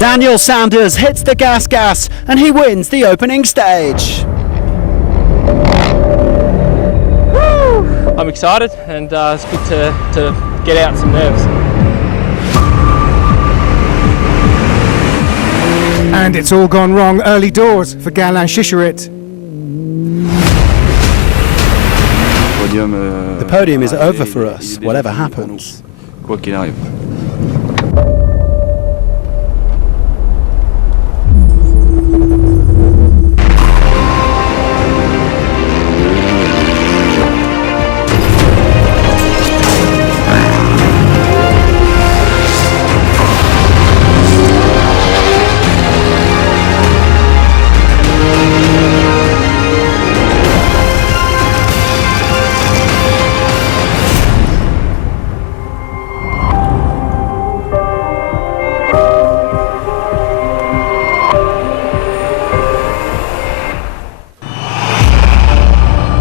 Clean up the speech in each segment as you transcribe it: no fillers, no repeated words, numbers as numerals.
Daniel Sanders hits the gas and he wins the opening stage. I'm excited and it's good to get out some nerves. And it's all gone wrong early doors for Galan Shishirit. The podium is over for us, whatever happens.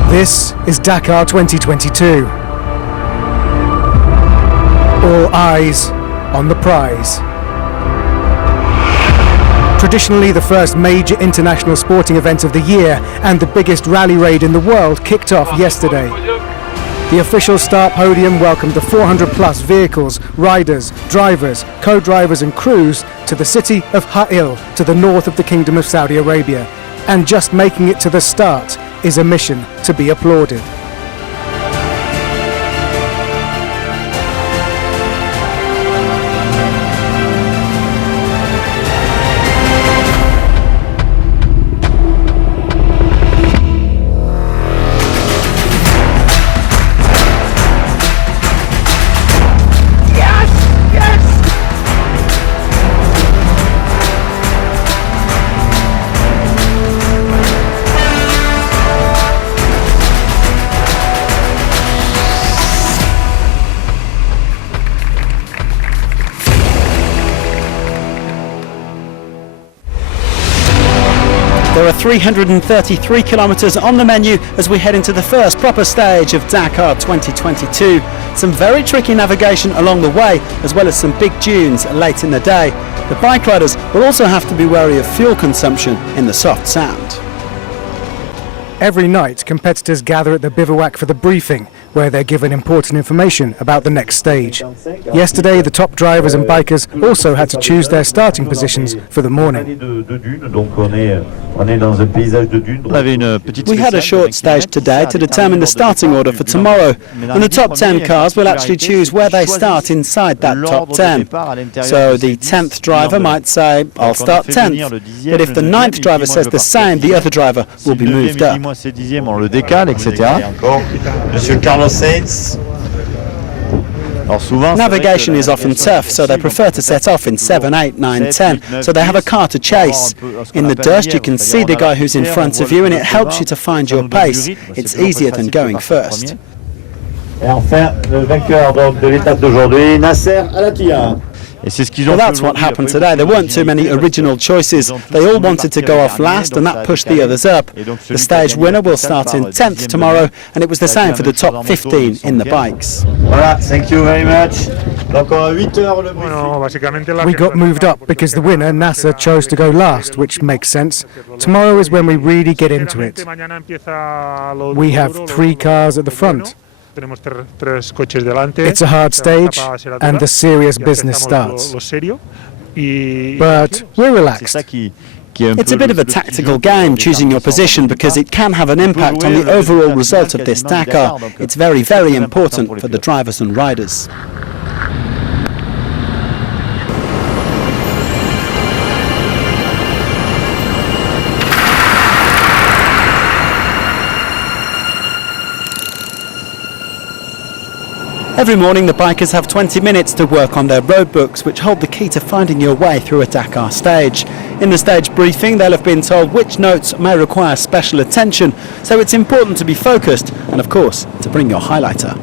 This is Dakar 2022. All eyes on the prize. Traditionally the first major international sporting event of the year and the biggest rally raid in the world kicked off yesterday. The official start podium welcomed the 400 plus vehicles, riders, drivers, co-drivers and crews to the city of Ha'il to the north of the Kingdom of Saudi Arabia. And just making it to the start is a mission to be applauded. There are 333 kilometres on the menu as we head into the first proper stage of Dakar 2022. Some very tricky navigation along the way, as well as some big dunes late in the day. The bike riders will also have to be wary of fuel consumption in the soft sand. Every night, competitors gather at the bivouac for the briefing, where they're given important information about the next stage. Yesterday, the top drivers and bikers also had to choose their starting positions for the morning. We had a short stage today to determine the starting order for tomorrow, and the top 10 cars will actually choose where they start inside that top 10. So the 10th driver might say, I'll start 10th, but if the 9th driver says the same, the other driver will be moved up. Navigation is often tough, so they prefer to set off in 7, 8, 9, 10, so they have a car to chase. In the dust you can see the guy who's in front of you and it helps you to find your pace. It's easier than going first. Well, that's what happened today. There weren't too many original choices. They all wanted to go off last and that pushed the others up. The stage winner will start in 10th tomorrow, and it was the same for the top 15 in the bikes. Thank you very much. We got moved up because the winner, Nasser, chose to go last, which makes sense. Tomorrow is when we really get into it. We have 3 cars at the front. It's a hard stage and the serious business starts. But we're relaxed. It's a bit of a tactical game, choosing your position, because it can have an impact on the overall result of this Dakar. It's very, very important for the drivers and riders. Every morning the bikers have 20 minutes to work on their road books, which hold the key to finding your way through a Dakar stage. In the stage briefing they'll have been told which notes may require special attention, so it's important to be focused and of course to bring your highlighter.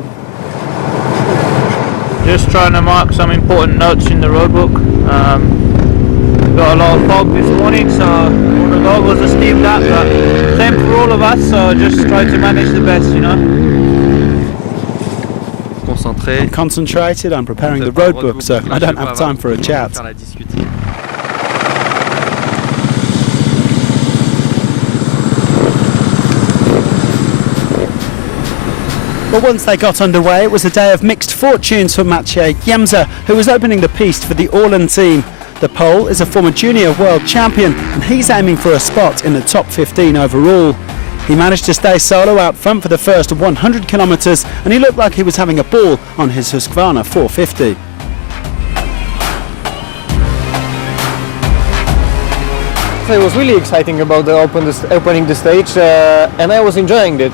Just trying to mark some important notes in the road book. We've got a lot of fog this morning, so all the goggles are steamed up, but same for all of us, so just try to manage the best, you know. I'm concentrated, I'm preparing the road book, so I don't have time for a chat. But once they got underway, it was a day of mixed fortunes for Maciej Jemza, who was opening the piste for the Orlen team. The Pole is a former junior world champion, and he's aiming for a spot in the top 15 overall. He managed to stay solo out front for the first 100 kilometres, and he looked like he was having a ball on his Husqvarna 450. It was really exciting about opening the stage, and I was enjoying it.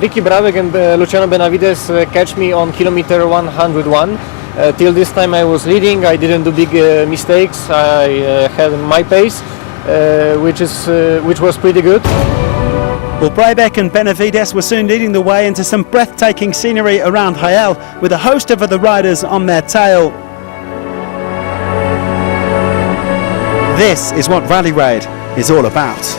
Ricky Brabec and Luciano Benavides catch me on kilometer 101. Till this time I was leading. I didn't do big mistakes. I had my pace, which was pretty good. Well, Brabec and Benavides were soon leading the way into some breathtaking scenery around Jael, with a host of other riders on their tail. This is what Rally Raid is all about.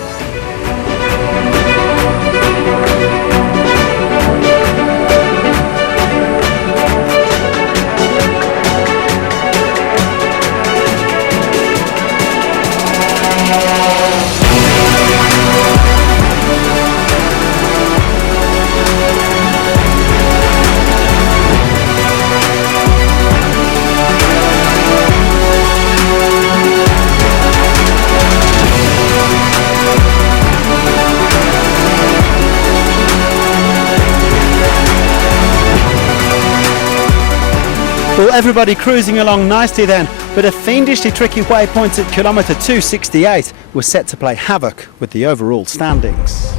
Well, everybody cruising along nicely then, but a fiendishly tricky waypoint at kilometre 268 was set to play havoc with the overall standings.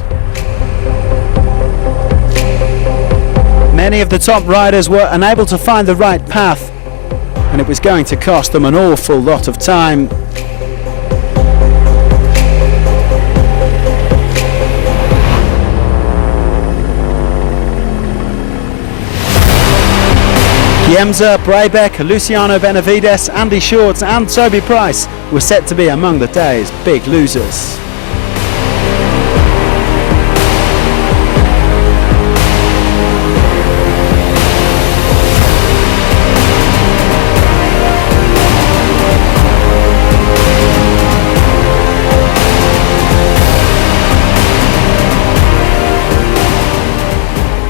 Many of the top riders were unable to find the right path, and it was going to cost them an awful lot of time. Jemza, Brabec, Luciano Benavides, Andy Shorts and Toby Price were set to be among the day's big losers.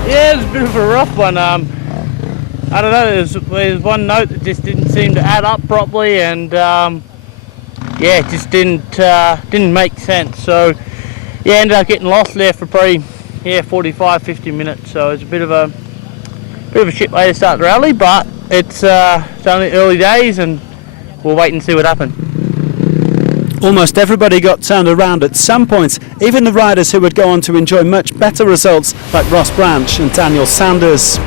Yeah, it was a bit of a rough one. I don't know, there was one note that just didn't seem to add up properly, and yeah, it just didn't make sense. So yeah, ended up getting lost there for probably 45-50 minutes. So it's a bit of a shit way to start the rally, but it's only early days, and we'll wait and see what happens. Almost everybody got turned around at some point, even the riders who would go on to enjoy much better results like Ross Branch and Daniel Sanders.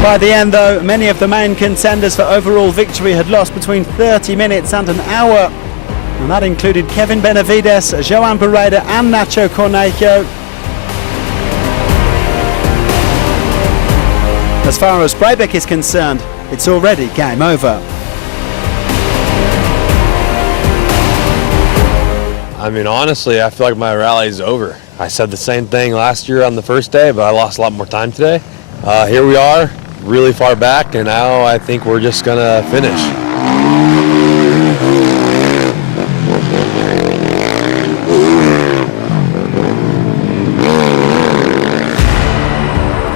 By the end though, many of the main contenders for overall victory had lost between 30 minutes and an hour, and that included Kevin Benavides, Joan Barreda and Nacho Cornejo. As far as Brabec is concerned, it's already game over. I mean, honestly, I feel like my rally is over. I said the same thing last year on the first day, but I lost a lot more time today. Here we are, really far back, and now I think we're just gonna finish.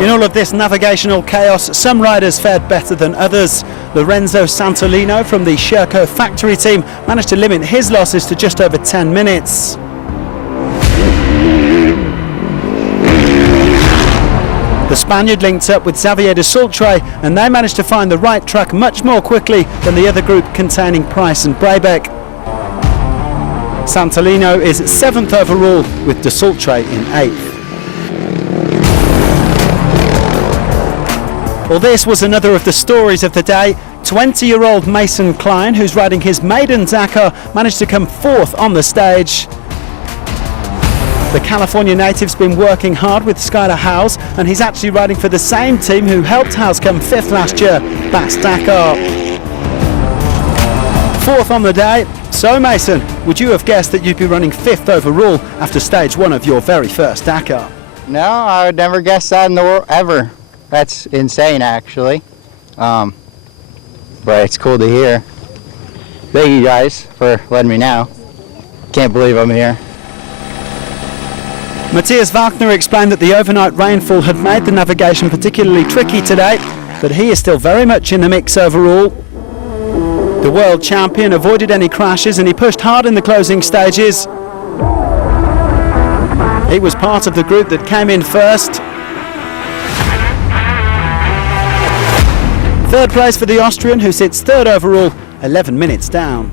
In all of this navigational chaos, some riders fared better than others. Lorenzo Santolino from the Sherco factory team managed to limit his losses to just over 10 minutes. The Spaniard linked up with Xavier de Sultre, and they managed to find the right track much more quickly than the other group containing Price and Brabec. Santolino is 7th overall, with de Sultre in 8th. Well, this was another of the stories of the day. 20-year-old Mason Klein, who's riding his maiden Dakar, managed to come 4th on the stage. The California native's been working hard with Skylar Howes, and he's actually riding for the same team who helped Howes come 5th last year, Bass Dakar. 4th on the day. So Mason, would you have guessed that you'd be running 5th overall after stage 1 of your very first Dakar? No, I would never guess that in the world, ever. That's insane, actually. But it's cool to hear. Thank you guys for letting me know. Can't believe I'm here. Matthias Wagner explained that the overnight rainfall had made the navigation particularly tricky today, but he is still very much in the mix overall. The world champion avoided any crashes and he pushed hard in the closing stages. He was part of the group that came in first. Third place for the Austrian, who sits third overall, 11 minutes down.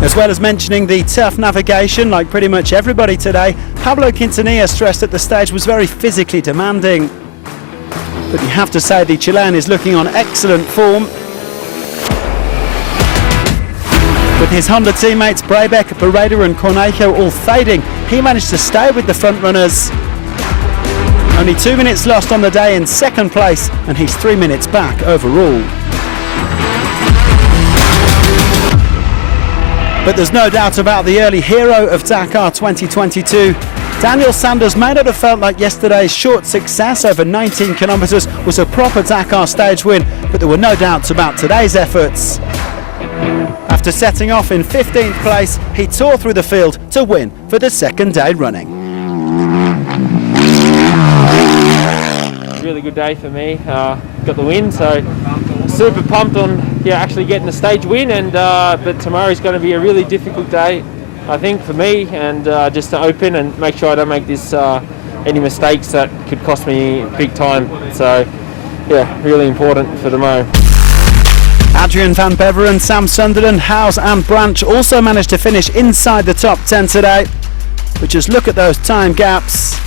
As well as mentioning the tough navigation, like pretty much everybody today, Pablo Quintanilla stressed that the stage was very physically demanding. But you have to say the Chilean is looking on excellent form. With his Honda teammates Brebeck, Barreda and Cornejo all fading, he managed to stay with the front runners. Only 2 minutes lost on the day in second place, and he's 3 minutes back overall. But there's no doubt about the early hero of Dakar 2022. Daniel Sanders may not have felt like yesterday's short success over 19 kilometres was a proper Dakar stage win, but there were no doubts about today's efforts. After setting off in 15th place, he tore through the field to win for the second day running. Really good day for me. Got the win, so super pumped on actually getting the stage win. And but tomorrow's going to be a really difficult day, I think, for me, and just to open and make sure I don't make this any mistakes that could cost me big time. So yeah, really important for tomorrow. Adrian van Beveren, Sam Sunderland, Howes and Branch also managed to finish inside the top 10 today. But just look at those time gaps.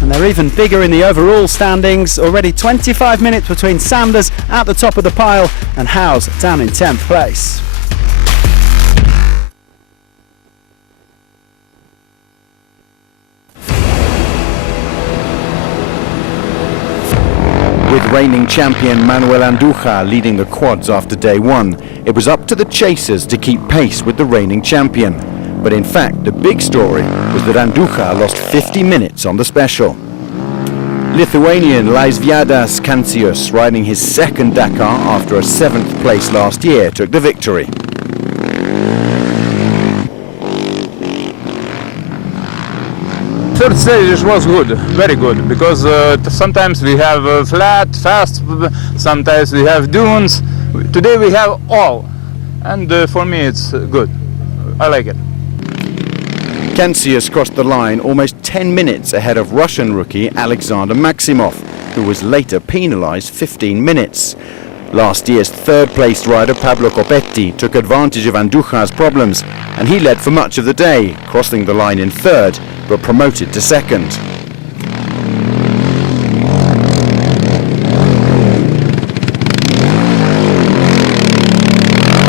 And they're even bigger in the overall standings. Already 25 minutes between Sanders at the top of the pile and Howes down in 10th place. With reigning champion Manuel Andújar leading the quads after day one, it was up to the chasers to keep pace with the reigning champion. But in fact, the big story was that Andújar lost 50 minutes on the special. Lithuanian Laisviedas Kancius, riding his second Dakar after a 7th place last year, took the victory. Third stage was good, very good, because sometimes we have flat, fast, sometimes we have dunes. Today we have all, and for me it's good. I like it. Kancius crossed the line almost 10 minutes ahead of Russian rookie Alexander Maximov, who was later penalised 15 minutes. Last year's third-placed rider Pablo Copetti took advantage of Andújar's problems, and he led for much of the day, crossing the line in third, but promoted to second.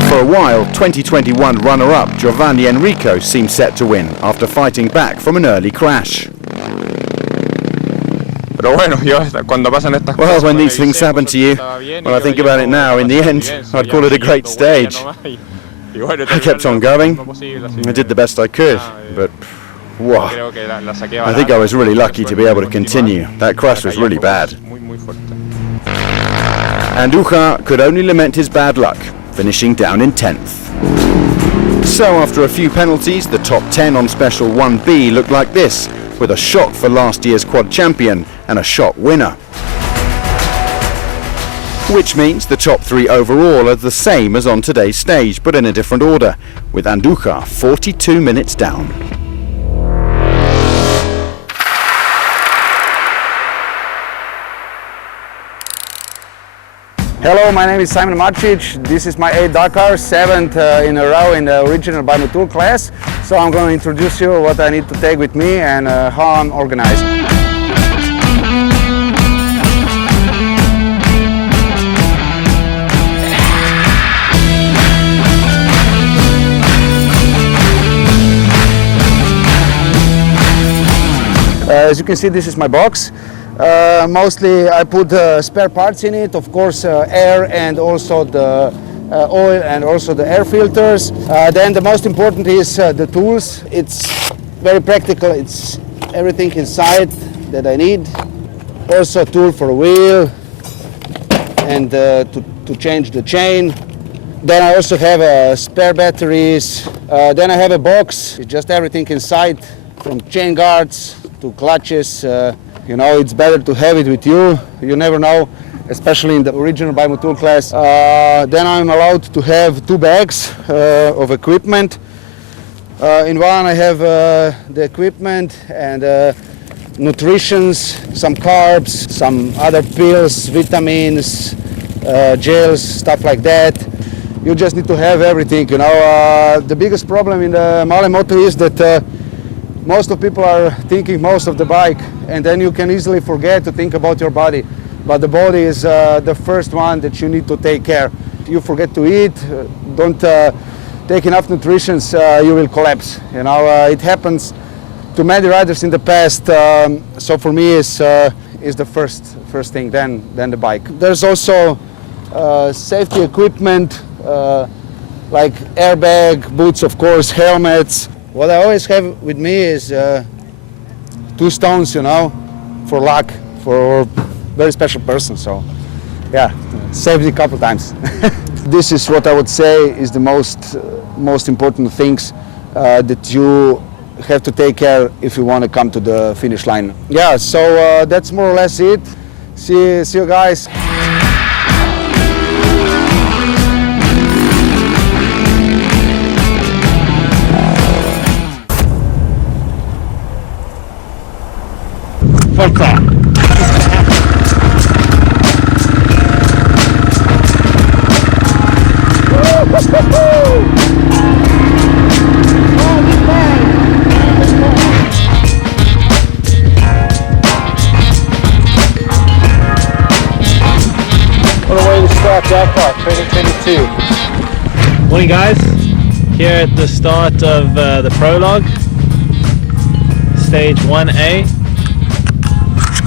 For a while, 2021 runner-up Giovanni Enrico seemed set to win after fighting back from an early crash. Well, when these things happen to you, when I think about it now, in the end, I'd call it a great stage. I kept on going. I did the best I could, but wow, I think I was really lucky to be able to continue. That crash was really bad. Andújar could only lament his bad luck, finishing down in 10th. So after a few penalties, the top 10 on Special 1B looked like this, with a shot for last year's quad champion and a shot winner. Which means the top 3 overall are the same as on today's stage, but in a different order, with Andújar 42 minutes down. Hello, my name is Simon Macic. This is my 8th Dakar, 7th in a row in the original by Tour class. So I'm going to introduce you what I need to take with me and how I'm organized. As you can see, this is my box. Mostly I put spare parts in it, of course air and also the oil and also the air filters. Then the most important is the tools. It's very practical, it's everything inside that I need. Also a tool for a wheel and to change the chain. Then I also have spare batteries. Then I have a box, it's just everything inside, from chain guards to clutches. You know, it's better to have it with you. You never know, especially in the original Bimotool class. Then I'm allowed to have 2 bags of equipment. In one I have the equipment and nutritions, some carbs, some other pills, vitamins, gels, stuff like that. You just need to have everything, you know. The biggest problem in the Male Moto is that most of people are thinking most of the bike, and then you can easily forget to think about your body. But the body is the first one that you need to take care. You forget to eat, don't take enough nutrition, you will collapse. You know, it happens to many riders in the past. So for me, is the first thing, then the bike. There's also safety equipment like airbag, boots, of course, helmets. What I always have with me is 2 stones, you know, for luck, for very special person. So, yeah, saved it a couple times. This is what I would say is the most important things that you have to take care if you want to come to the finish line. Yeah, so that's more or less it. See you guys. Forza! What a way to start Dakar 2022. Morning guys, here at the start of the prologue, stage 1A.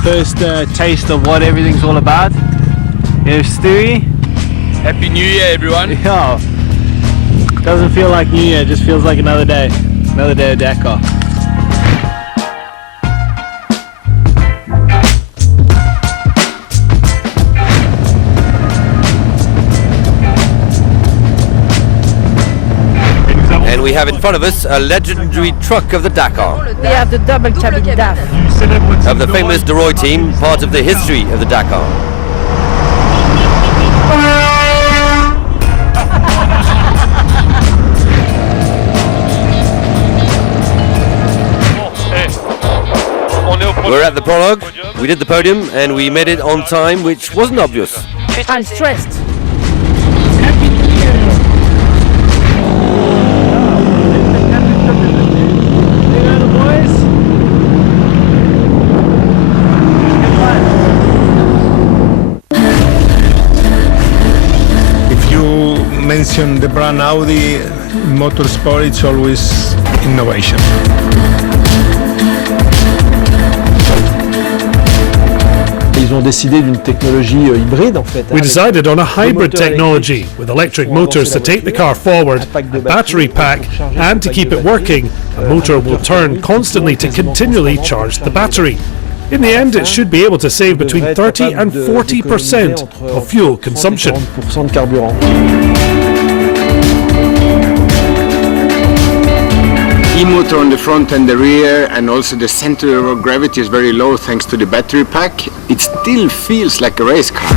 First taste of what everything's all about. Here's Stewie. Happy New Year, everyone. Yeah. Doesn't feel like New Year, it just feels like another day of Dakar. And we have in front of us a legendary truck of the Dakar, We have the double cabin DAF. of the famous Deroy team, part of the history of the Dakar. We're at the prologue, we did the podium and we made it on time, which wasn't obvious. I'm stressed. If you mention the brand Audi, motorsport, it's always innovation. We decided on a hybrid technology with electric motors to take the car forward, a battery pack, and to keep it working, a motor will turn constantly to continually charge the battery. In the end, it should be able to save between 30 and 40% of fuel consumption. E-motor on the front and the rear, and also the center of gravity is very low thanks to the battery pack. It still feels like a race car.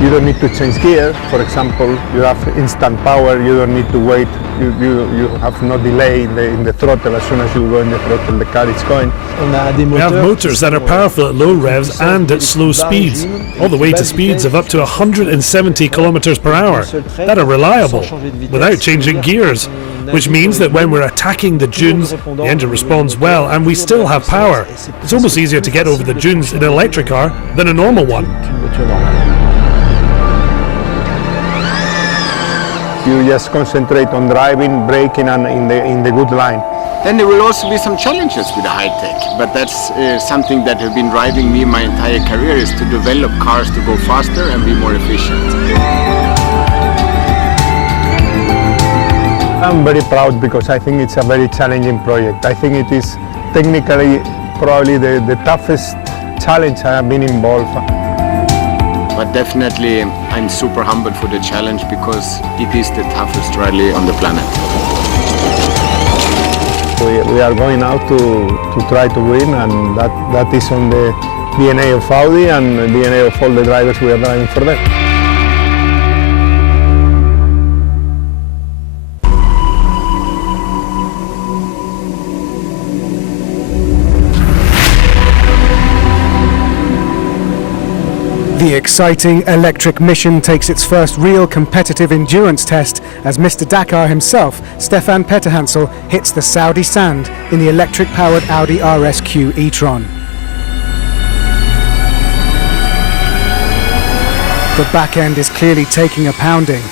You don't need to change gear, for example. You have instant power, you don't need to wait. You have no delay in the throttle. As soon as you go in the throttle, the car is going. We have motors that are powerful at low revs and at slow speeds, all the way to speeds of up to 170 kilometers per hour, that are reliable, without changing gears, which means that when we're attacking the dunes, the engine responds well and we still have power. It's almost easier to get over the dunes in an electric car than a normal one. You just concentrate on driving, braking, and in the good line. Then there will also be some challenges with the high tech, but that's something that has been driving me my entire career, is to develop cars to go faster and be more efficient. I'm very proud because I think it's a very challenging project. I think it is technically probably the toughest challenge I have been involved. But definitely I'm super humbled for the challenge because it is the toughest rally on the planet. We are going out to try to win, and that is on the DNA of Audi and the DNA of all the drivers we are driving for them. The exciting electric mission takes its first real competitive endurance test as Mr. Dakar himself, Stefan Petterhansel, hits the Saudi sand in the electric-powered Audi RSQ e-tron. The back end is clearly taking a pounding.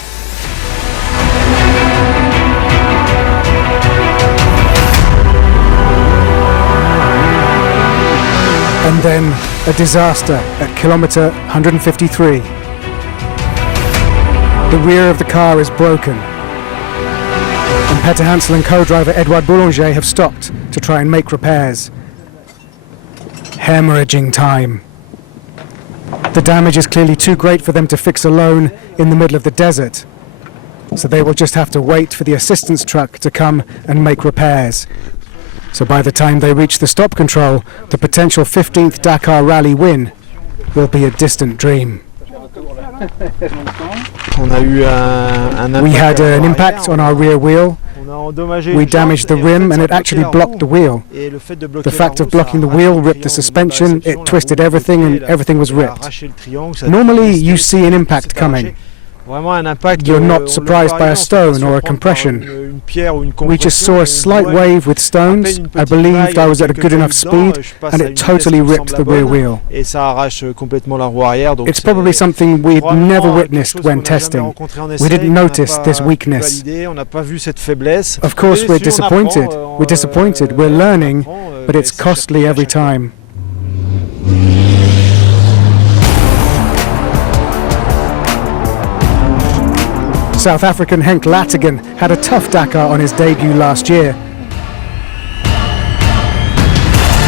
And then a disaster at kilometre 153. The rear of the car is broken. And Petterhansel and co-driver Edouard Boulanger have stopped to try and make repairs. Hemorrhaging time. The damage is clearly too great for them to fix alone in the middle of the desert. So they will just have to wait for the assistance truck to come and make repairs. So by the time they reach the stop control, the potential 15th Dakar Rally win will be a distant dream. We had an impact on our rear wheel. We damaged the rim and it actually blocked the wheel. The fact of blocking the wheel ripped the suspension, it twisted everything and everything was ripped. Normally you see an impact coming. You're not surprised by a stone or a compression. We just saw a slight wave with stones. I believed I was at a good enough speed and it totally ripped the rear wheel. It's probably something we'd never witnessed when testing. We didn't notice this weakness. Of course we're disappointed. We're learning, but it's costly every time. South African Henk Lattigan had a tough Dakar on his debut last year.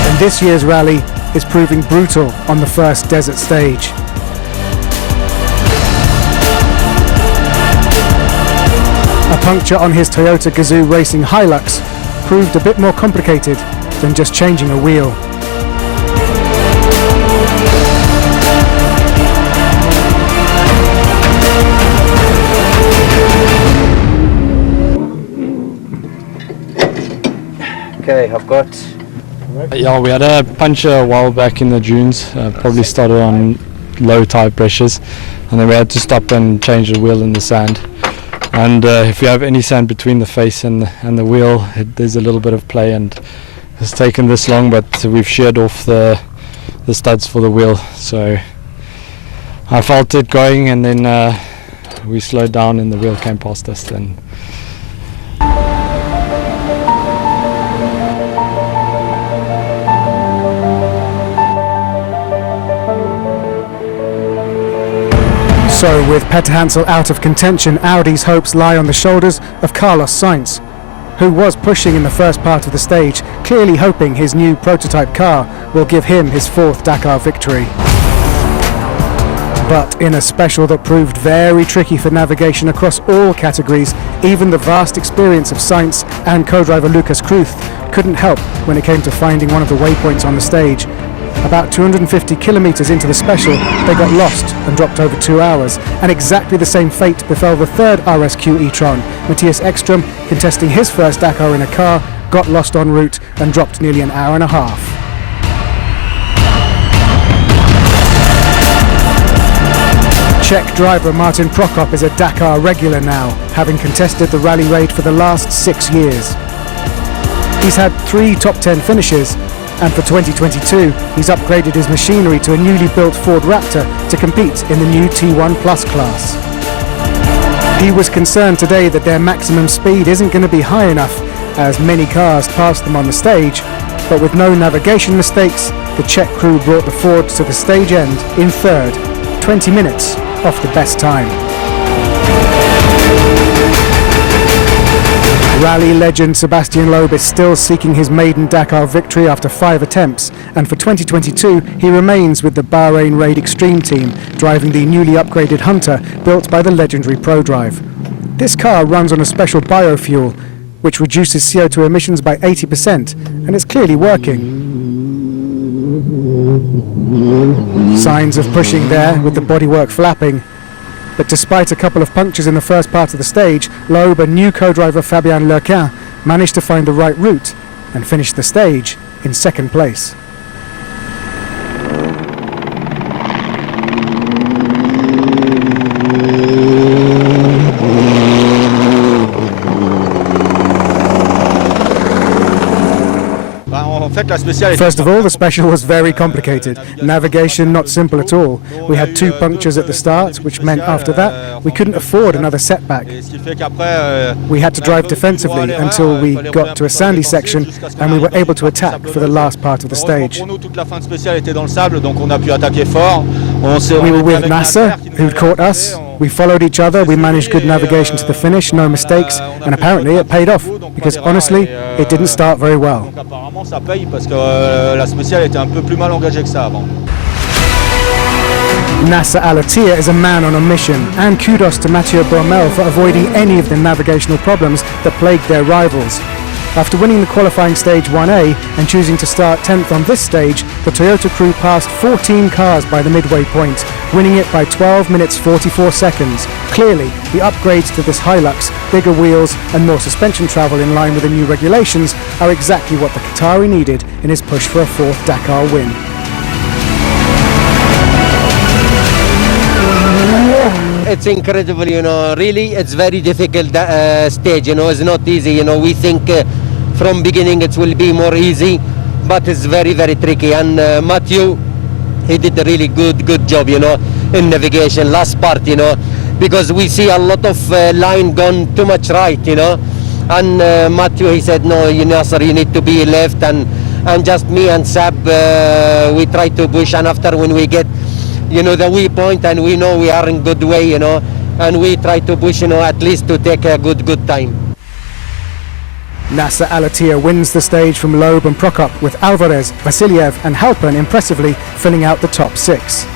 And this year's rally is proving brutal on the first desert stage. A puncture on his Toyota Gazoo Racing Hilux proved a bit more complicated than just changing a wheel. Okay, I've got... Yeah, we had a puncture a while back in the dunes, probably started on low tire pressures, and then we had to stop and change the wheel in the sand. And if you have any sand between the face and the wheel, there's a little bit of play, and it's taken this long, but we've sheared off the studs for the wheel. So I felt it going, and then we slowed down and the wheel came past us. Then So with Petterhansel out of contention, Audi's hopes lie on the shoulders of Carlos Sainz, who was pushing in the first part of the stage, clearly hoping his new prototype car will give him his fourth Dakar victory. But in a special that proved very tricky for navigation across all categories, even the vast experience of Sainz and co-driver Lucas Kruth couldn't help when it came to finding one of the waypoints on the stage. About 250 kilometers into the special, they got lost and dropped over 2 hours, and exactly the same fate befell the third RSQ e-tron. Matthias Ekström, contesting his first Dakar in a car, got lost en route and dropped nearly an hour and a half. Czech driver Martin Prokop is a Dakar regular now, having contested the rally raid for the last 6 years. He's had 3 top 10 finishes, and for 2022 he's upgraded his machinery to a newly built Ford Raptor to compete in the new T1 Plus class. He was concerned today that their maximum speed isn't going to be high enough as many cars passed them on the stage, but with no navigation mistakes, the Czech crew brought the Ford to the stage end in third, 20 minutes off the best time. Rally legend Sébastien Loeb is still seeking his maiden Dakar victory after 5 attempts, and for 2022 he remains with the Bahrain Raid Extreme team, driving the newly upgraded Hunter built by the legendary ProDrive. This car runs on a special biofuel, which reduces CO2 emissions by 80%, and it's clearly working. Signs of pushing there, with the bodywork flapping. But despite a couple of punctures in the first part of the stage, Loeb and new co-driver Fabien Lerquin managed to find the right route and finish the stage in second place. First of all, the special was very complicated. Navigation not simple at all. We had 2 punctures at the start, which meant after that we couldn't afford another setback. We had to drive defensively until we got to a sandy section, and we were able to attack for the last part of the stage. We were with Nasser, who'd caught us. We followed each other, we managed good navigation to the finish, no mistakes, and apparently it paid off, because honestly, it didn't start very well. Nasser Al-Attiyah is a man on a mission, and kudos to Mathieu Baumel for avoiding any of the navigational problems that plagued their rivals. After winning the qualifying stage 1A and choosing to start 10th on this stage, the Toyota crew passed 14 cars by the midway point, winning it by 12 minutes 44 seconds. Clearly, the upgrades to this Hilux, bigger wheels and more suspension travel in line with the new regulations are exactly what the Qatari needed in his push for a 4th Dakar win. It's incredible, you know, really it's very difficult stage, you know, it's not easy, you know, we think from beginning it will be more easy, but it's very, very tricky, and Mathieu, he did a really good job, you know, in navigation, last part, you know, because we see a lot of line gone too much right, you know, and Mathieu, he said, no, Nasser, you need to be left, and just me and Sab, we try to push, and after when we get you know, the waypoint, and we know we are in good way, you know, and we try to push, you know, at least to take a good time. Nasser Al-Attiyah wins the stage from Loeb and Prokop, with Alvarez, Vasiliev and Halpern impressively filling out the top 6.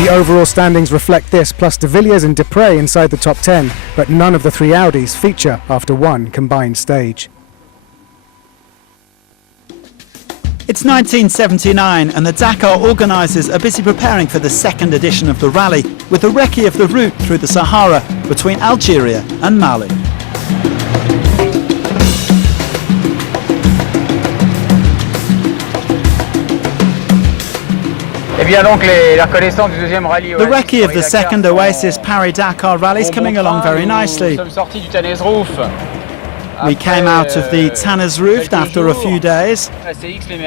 The overall standings reflect this, plus de Villiers and Dupre inside the top 10, but none of the 3 Audis feature after one combined stage. It's 1979 and the Dakar organisers are busy preparing for the 2nd edition of the rally with the recce of the route through the Sahara between Algeria and Mali. The recce of the 2nd Oasis Paris-Dakar rally is coming along very nicely. We came out of the Tanner's Roof after a few days.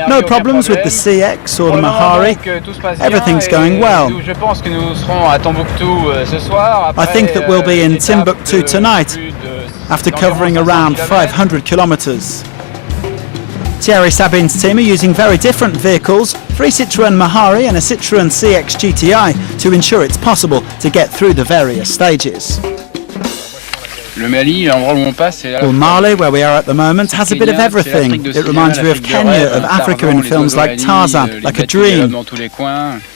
No problems with the CX or the Mahari. Everything's going well. I think that we'll be in Timbuktu tonight after covering around 500 kilometers. Thierry Sabin's team are using very different vehicles, 3 Citroën Mahari and a Citroën CX GTI, to ensure it's possible to get through the various stages. Well, Mali, where we are at the moment, has a bit of everything. It reminds me of Kenya, of Africa in films like Tarzan, like a dream.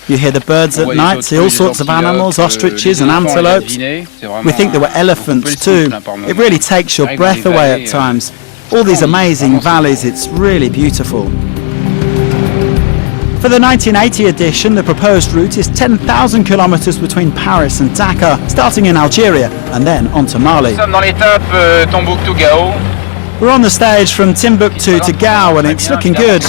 You hear the birds at night, see all sorts of animals, ostriches and antelopes. We think there were elephants too. It really takes your breath away at times. All these amazing valleys, it's really beautiful. For the 1980 edition, the proposed route is 10,000 kilometers between Paris and Dakar, starting in Algeria and then on to Mali. We're on the stage from Timbuktu to Gao and it's looking good.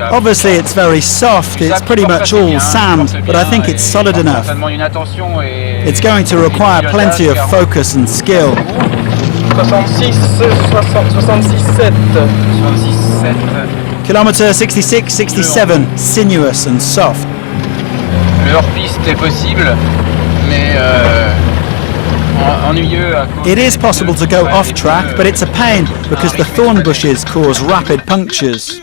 Obviously it's very soft, it's pretty much all sand, but I think it's solid enough. It's going to require plenty of focus and skill. 66-67. Kilometre 66, 67, sinuous and soft. It is possible to go off track, but it's a pain because the thorn bushes cause rapid punctures.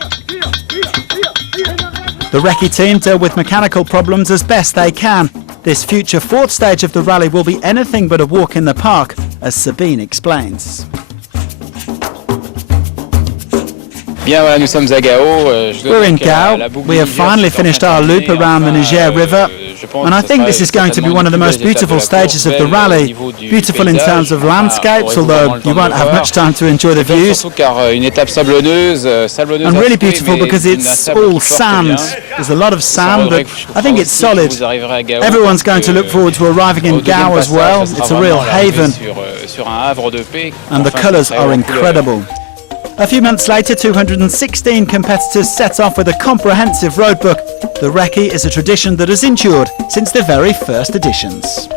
The recce team deal with mechanical problems as best they can. This future 4th stage of the rally will be anything but a walk in the park, as Sabine explains. We're in Gao. We have finally finished our loop around the Niger River, and I think this is going to be one of the most beautiful stages of the rally. Beautiful in terms of landscapes, although you won't have much time to enjoy the views. And really beautiful because it's all sand. There's a lot of sand, but I think it's solid. Everyone's going to look forward to arriving in Gao as well. It's a real haven. And the colours are incredible. A few months later, 216 competitors set off with a comprehensive roadbook. The recce is a tradition that has endured since the very first editions.